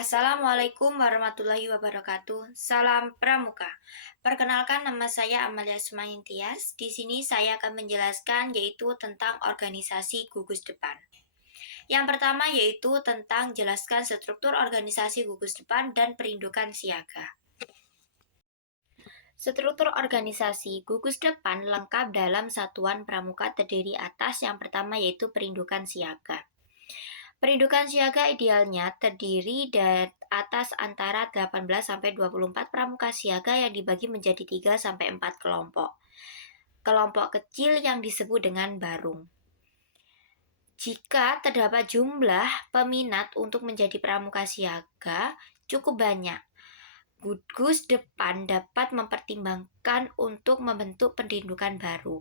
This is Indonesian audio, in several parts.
Assalamualaikum warahmatullahi wabarakatuh. Salam Pramuka. Perkenalkan, nama saya Amalia Sumain Tias. Di sini saya akan menjelaskan yaitu tentang organisasi gugus depan. Yang pertama yaitu tentang jelaskan struktur organisasi gugus depan dan perindukan siaga. Struktur organisasi gugus depan lengkap dalam satuan pramuka terdiri atas yang pertama yaitu perindukan siaga. Perindukan siaga idealnya terdiri dari atas antara 18 sampai 24 pramuka siaga yang dibagi menjadi 3 sampai 4 kelompok. Kelompok kecil yang disebut dengan barung. Jika terdapat jumlah peminat untuk menjadi pramuka siaga cukup banyak, gugus depan dapat mempertimbangkan untuk membentuk perindukan baru.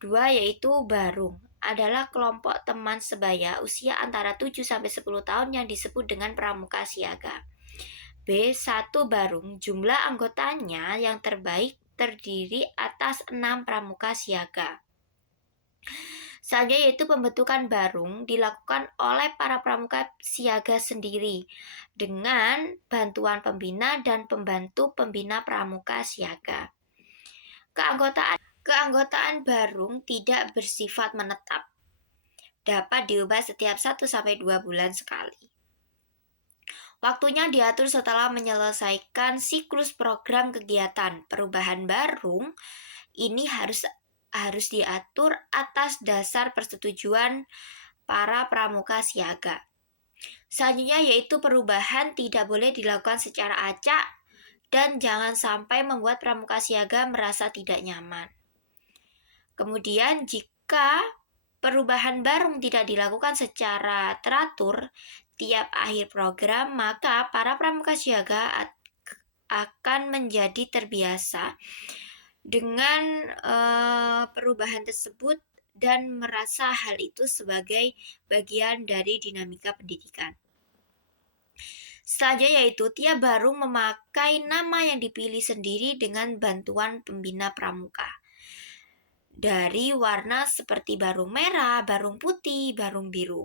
Dua yaitu barung adalah kelompok teman sebaya usia antara 7 sampai 10 tahun yang disebut dengan pramuka siaga. B1 barung jumlah anggotanya yang terbaik terdiri atas 6 pramuka siaga. Selanjutnya yaitu pembentukan barung dilakukan oleh para pramuka siaga sendiri dengan bantuan pembina dan pembantu pembina pramuka siaga. Keanggotaan barung tidak bersifat menetap. Dapat diubah setiap 1-2 bulan sekali. Waktunya diatur setelah menyelesaikan siklus program kegiatan. Perubahan barung ini harus diatur atas dasar persetujuan para pramuka siaga. Selanjutnya yaitu perubahan tidak boleh dilakukan secara acak dan jangan sampai membuat pramuka siaga merasa tidak nyaman. Kemudian jika perubahan barung tidak dilakukan secara teratur tiap akhir program, maka para pramuka siaga akan menjadi terbiasa dengan perubahan tersebut dan merasa hal itu sebagai bagian dari dinamika pendidikan. Selanjutnya yaitu tiap barung memakai nama yang dipilih sendiri dengan bantuan pembina pramuka. Dari warna seperti barung merah, barung putih, barung biru.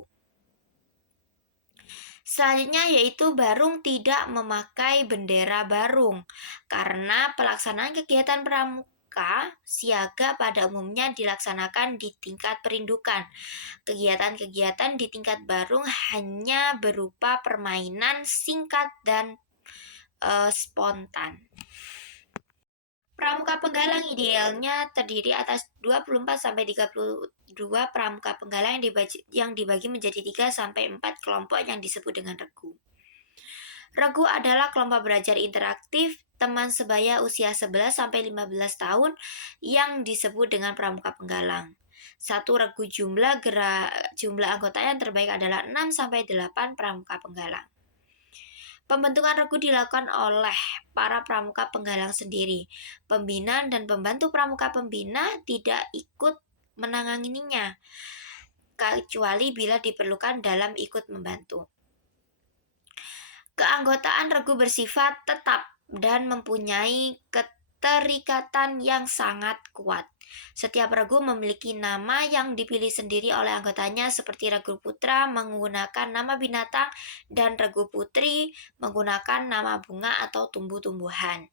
Selanjutnya yaitu barung tidak memakai bendera barung karena pelaksanaan kegiatan pramuka siaga pada umumnya dilaksanakan di tingkat perindukan. Kegiatan-kegiatan di tingkat barung hanya berupa permainan singkat dan spontan. Pramuka penggalang idealnya terdiri atas 24 sampai 32 pramuka penggalang yang dibagi menjadi 3 sampai 4 kelompok yang disebut dengan regu. Regu adalah kelompok belajar interaktif teman sebaya usia 11 sampai 15 tahun yang disebut dengan pramuka penggalang. Satu regu jumlah anggota yang terbaik adalah 6 sampai 8 pramuka penggalang. Pembentukan regu dilakukan oleh para pramuka penggalang sendiri. Pembina dan pembantu pramuka pembina tidak ikut menanganinya, kecuali bila diperlukan dalam ikut membantu. Keanggotaan regu bersifat tetap dan mempunyai keterikatan yang sangat kuat. Setiap regu memiliki nama yang dipilih sendiri oleh anggotanya seperti regu putra menggunakan nama binatang dan regu putri menggunakan nama bunga atau tumbuh-tumbuhan.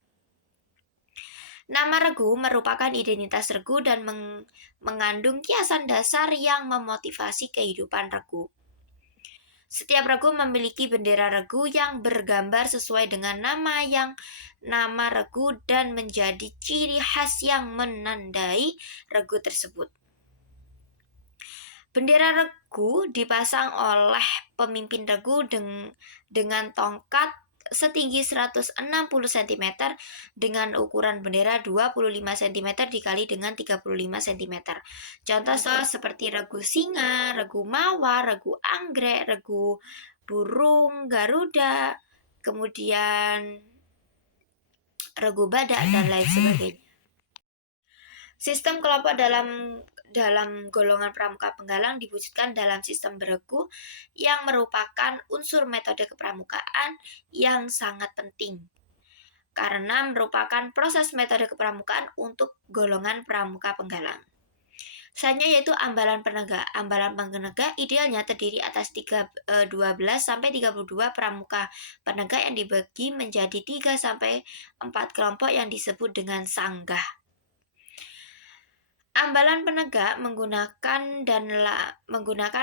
Nama regu merupakan identitas regu dan mengandung kiasan dasar yang memotivasi kehidupan regu. Setiap regu memiliki bendera regu yang bergambar sesuai dengan nama regu dan menjadi ciri khas yang menandai regu tersebut. Bendera regu dipasang oleh pemimpin regu dengan tongkat setinggi 160 cm dengan ukuran bendera 25 cm dikali dengan 35 cm. Contoh seperti regu singa, regu mawar, regu anggrek, regu burung garuda, kemudian regu badak dan lain sebagainya. Sistem kelompok dalam golongan pramuka penggalang diwujudkan dalam sistem beregu yang merupakan unsur metode kepramukaan yang sangat penting karena merupakan proses metode kepramukaan untuk golongan pramuka penggalang. Selanjutnya yaitu ambalan penegak. Ambalan penegak idealnya terdiri atas 12 sampai 32 pramuka penegak yang dibagi menjadi 3 sampai 4 kelompok yang disebut dengan sanggah. Ambalan penegak menggunakan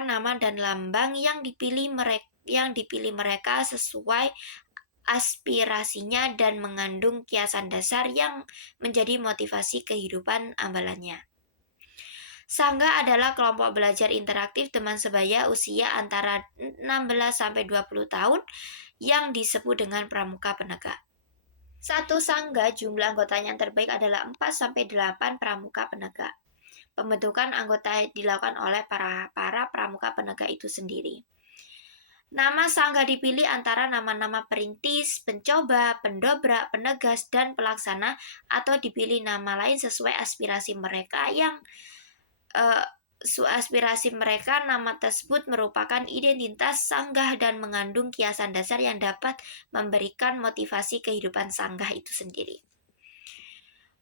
nama dan lambang yang dipilih mereka sesuai aspirasinya dan mengandung kiasan dasar yang menjadi motivasi kehidupan ambalannya. Sanggah adalah kelompok belajar interaktif teman sebaya usia antara 16 sampai 20 tahun yang disebut dengan pramuka penegak. Satu sanggah jumlah anggotanya yang terbaik adalah 4 sampai 8 pramuka penegak. Pembentukan anggota dilakukan oleh para pramuka penegak itu sendiri. Nama sanggah dipilih antara nama-nama perintis, pencoba, pendobrak, penegas, dan pelaksana, atau dipilih nama lain sesuai aspirasi mereka nama tersebut merupakan identitas sanggah dan mengandung kiasan dasar yang dapat memberikan motivasi kehidupan sanggah itu sendiri.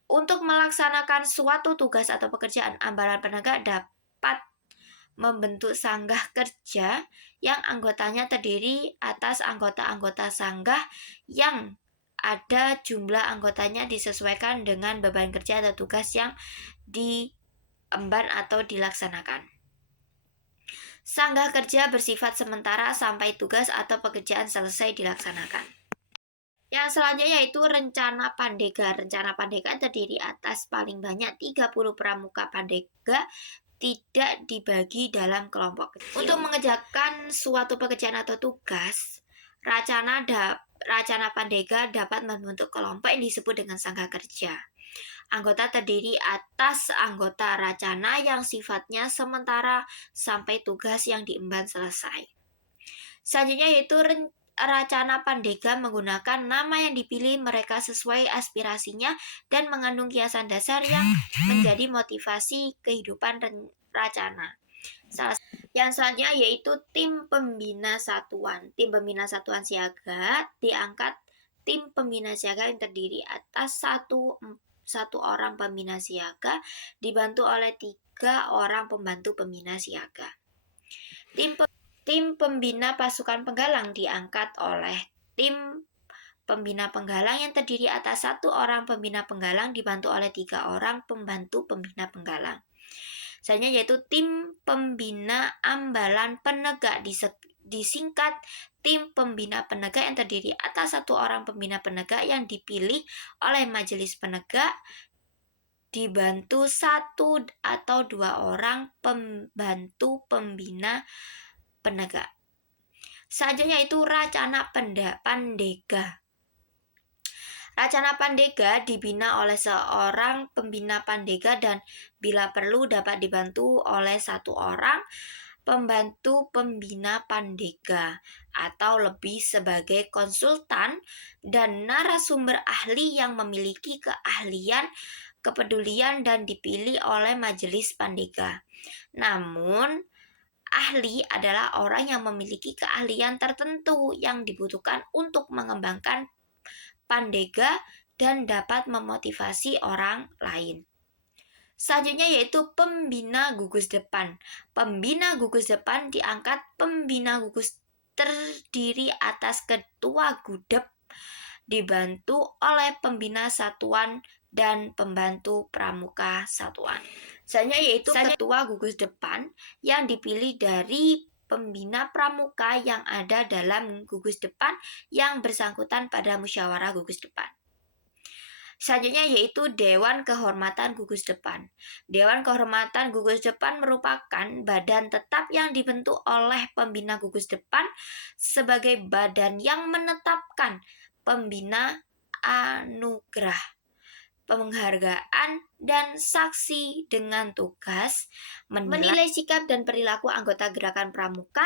Untuk melaksanakan suatu tugas atau pekerjaan, ambalan penegak dapat membentuk sanggah kerja yang anggotanya terdiri atas anggota-anggota sanggah yang ada jumlah anggotanya disesuaikan dengan beban kerja atau tugas yang diemban atau dilaksanakan. Sanggah kerja bersifat sementara sampai tugas atau pekerjaan selesai dilaksanakan. Yang selanjutnya yaitu rencana pandega. Rencana pandega terdiri atas paling banyak 30 pramuka pandega tidak dibagi dalam kelompok kecil. Untuk mengerjakan suatu pekerjaan atau tugas, racana pandega dapat membentuk kelompok yang disebut dengan sanggah kerja. Anggota terdiri atas anggota racana yang sifatnya sementara sampai tugas yang diemban selesai. Selanjutnya yaitu racana pandega menggunakan nama yang dipilih mereka sesuai aspirasinya dan mengandung kiasan dasar yang menjadi motivasi kehidupan racana. Yang selanjutnya yaitu tim pembina satuan. Tim pembina satuan siaga diangkat tim pembina siaga yang terdiri atas satu orang pembina siaga dibantu oleh 3 orang pembantu pembina siaga. Tim pembina pasukan penggalang diangkat oleh tim pembina penggalang yang terdiri atas 1 orang pembina penggalang dibantu oleh 3 orang pembantu pembina penggalang. Selanjutnya yaitu tim pembina ambalan penegak disingkat tim pembina penegak yang terdiri atas 1 orang pembina penegak yang dipilih oleh majelis penegak dibantu 1 atau 2 orang pembantu pembina penegak. Selanjutnya itu racana pandega. Racana pandega dibina oleh seorang pembina pandega dan bila perlu dapat dibantu oleh 1 orang pembantu pembina pandega atau lebih sebagai konsultan dan narasumber ahli yang memiliki keahlian, kepedulian dan dipilih oleh majelis pandega. Namun ahli adalah orang yang memiliki keahlian tertentu yang dibutuhkan untuk mengembangkan pandega dan dapat memotivasi orang lain. Selanjutnya yaitu pembina gugus depan. Pembina gugus depan diangkat pembina gugus terdiri atas ketua gudep dibantu oleh pembina satuan dan pembantu pramuka satuan. Selanjutnya yaitu ketua gugus depan yang dipilih dari pembina pramuka yang ada dalam gugus depan yang bersangkutan pada musyawarah gugus depan. Selanjutnya yaitu Dewan Kehormatan Gugus Depan. Dewan Kehormatan Gugus Depan merupakan badan tetap yang dibentuk oleh pembina gugus depan sebagai badan yang menetapkan pembina anugerah, penghargaan, dan saksi dengan tugas menilai sikap dan perilaku anggota gerakan pramuka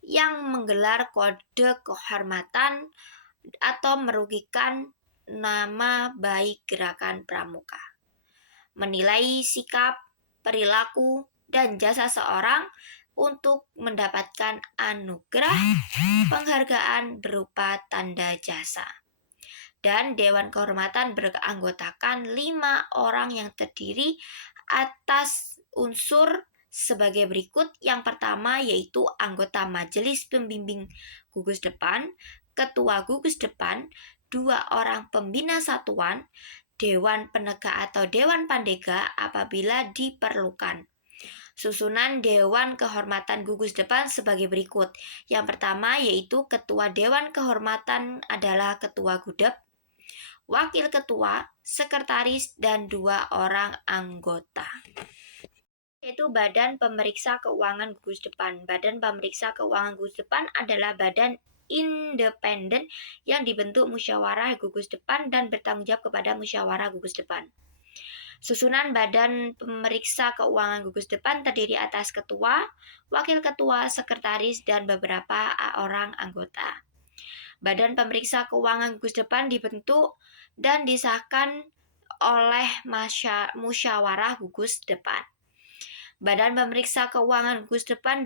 yang menggelar kode kehormatan atau merugikan nama baik gerakan pramuka. Menilai sikap, perilaku, dan jasa seorang untuk mendapatkan anugerah penghargaan berupa tanda jasa. Dan Dewan Kehormatan beranggotakan 5 orang yang terdiri atas unsur sebagai berikut. Yang pertama yaitu anggota majelis pembimbing gugus depan, ketua gugus depan, 2 orang pembina satuan, dewan penegak atau dewan pandega apabila diperlukan. Susunan Dewan Kehormatan Gugus Depan sebagai berikut. Yang pertama yaitu Ketua Dewan Kehormatan adalah Ketua Gudep, Wakil Ketua, Sekretaris, dan 2 orang anggota. Yaitu Badan Pemeriksa Keuangan Gugus Depan. Badan Pemeriksa Keuangan Gugus Depan adalah badan independen yang dibentuk musyawarah gugus depan dan bertanggung jawab kepada musyawarah gugus depan. Susunan Badan Pemeriksa Keuangan Gugus Depan terdiri atas ketua, wakil ketua, sekretaris, dan beberapa orang anggota. Badan Pemeriksa Keuangan Gugus Depan dibentuk dan disahkan oleh musyawarah gugus depan. Badan Pemeriksa Keuangan Gugus Depan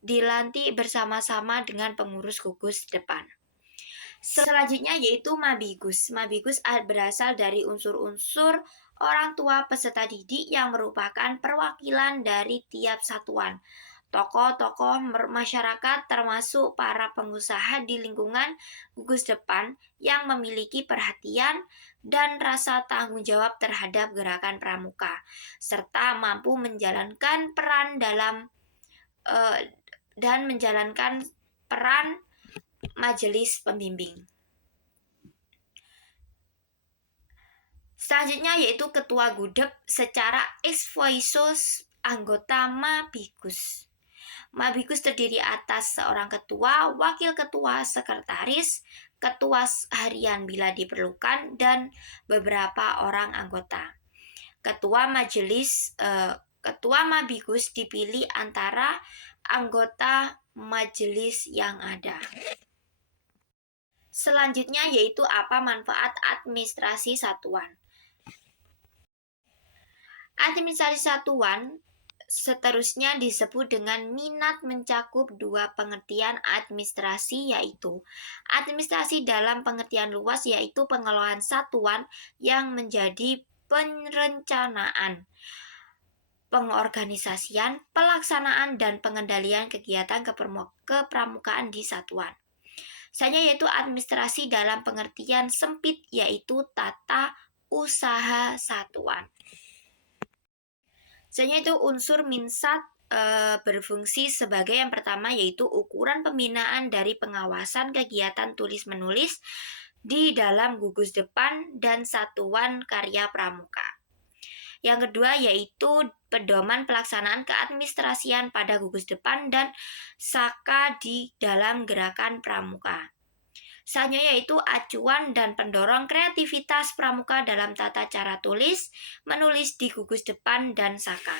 dilantik bersama-sama dengan pengurus gugus depan. Selanjutnya yaitu Mabigus. Mabigus berasal dari unsur-unsur orang tua peserta didik yang merupakan perwakilan dari tiap satuan. Tokoh-tokoh masyarakat termasuk para pengusaha di lingkungan gugus depan yang memiliki perhatian dan rasa tanggung jawab terhadap gerakan pramuka, serta mampu menjalankan peran majelis pembimbing. Selanjutnya yaitu Ketua Gudep secara ex officio anggota Mabigus. Mabigus terdiri atas seorang ketua, wakil ketua, sekretaris, ketua harian bila diperlukan, dan beberapa orang anggota. Ketua Mabigus dipilih antara anggota majelis yang ada. Selanjutnya yaitu apa manfaat administrasi satuan. Administrasi satuan seterusnya disebut dengan minat mencakup 2 pengertian administrasi, yaitu administrasi dalam pengertian luas yaitu pengelolaan satuan yang menjadi perencanaan, pengorganisasian, pelaksanaan, dan pengendalian kegiatan kepramukaan di satuan. Selanjutnya yaitu administrasi dalam pengertian sempit yaitu tata usaha satuan. Selanjutnya itu unsur minsat berfungsi sebagai yang pertama yaitu ukuran pembinaan dari pengawasan kegiatan tulis-menulis di dalam gugus depan dan satuan karya pramuka. Yang kedua yaitu pedoman pelaksanaan keadministrasian pada gugus depan dan saka di dalam gerakan pramuka. Selanjutnya yaitu acuan dan pendorong kreativitas pramuka dalam tata cara tulis, menulis di gugus depan dan saka.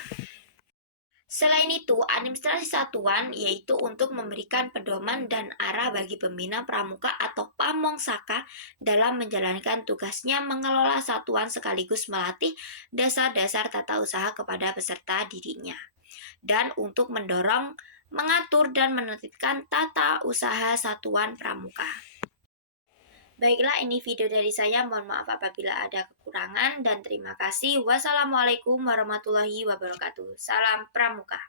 Selain itu, administrasi satuan yaitu untuk memberikan pedoman dan arah bagi pembina pramuka atau pamong saka dalam menjalankan tugasnya mengelola satuan sekaligus melatih dasar-dasar tata usaha kepada peserta didiknya. Dan untuk mendorong, mengatur, dan menertibkan tata usaha satuan pramuka. Baiklah, ini video dari saya. Mohon maaf apabila ada kekurangan dan terima kasih. Wassalamualaikum warahmatullahi wabarakatuh. Salam Pramuka.